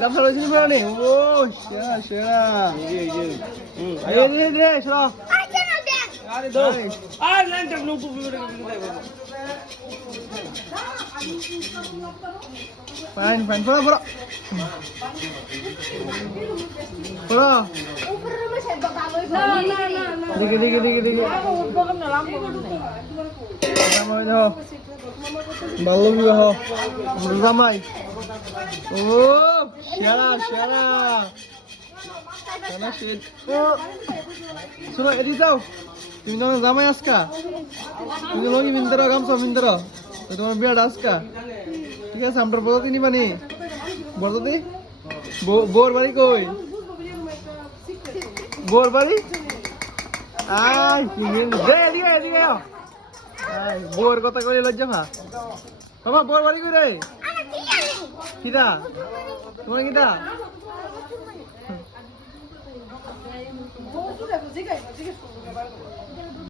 গামছা রয়েছে পুরা নেই ও সেরা সেরা আরে দে দে সরা আরে দো আর লাইন টাক নো ফাইন ফাইন পড়া পড়া পড়া দেখে দেখে দেখে দেখে ভালো বিবাহ জামাই ও সেরা সেরা শোনো এদিকে যাও তুমি তোমার জামাই আজকা তুমি লঙ্গি মিনতে গামছা মিনতে তোমার বিয়াটা আজকা ঠিক আছে আমরা বলতে নিবানি বলতে বোর বাড়ি কই বোর বাড়ি আই দে এদিকে এদিকে আই বোর কথা কই লজ্জা খা বাবা বোর বাড়ি কই রে কিদা তোমার কিদা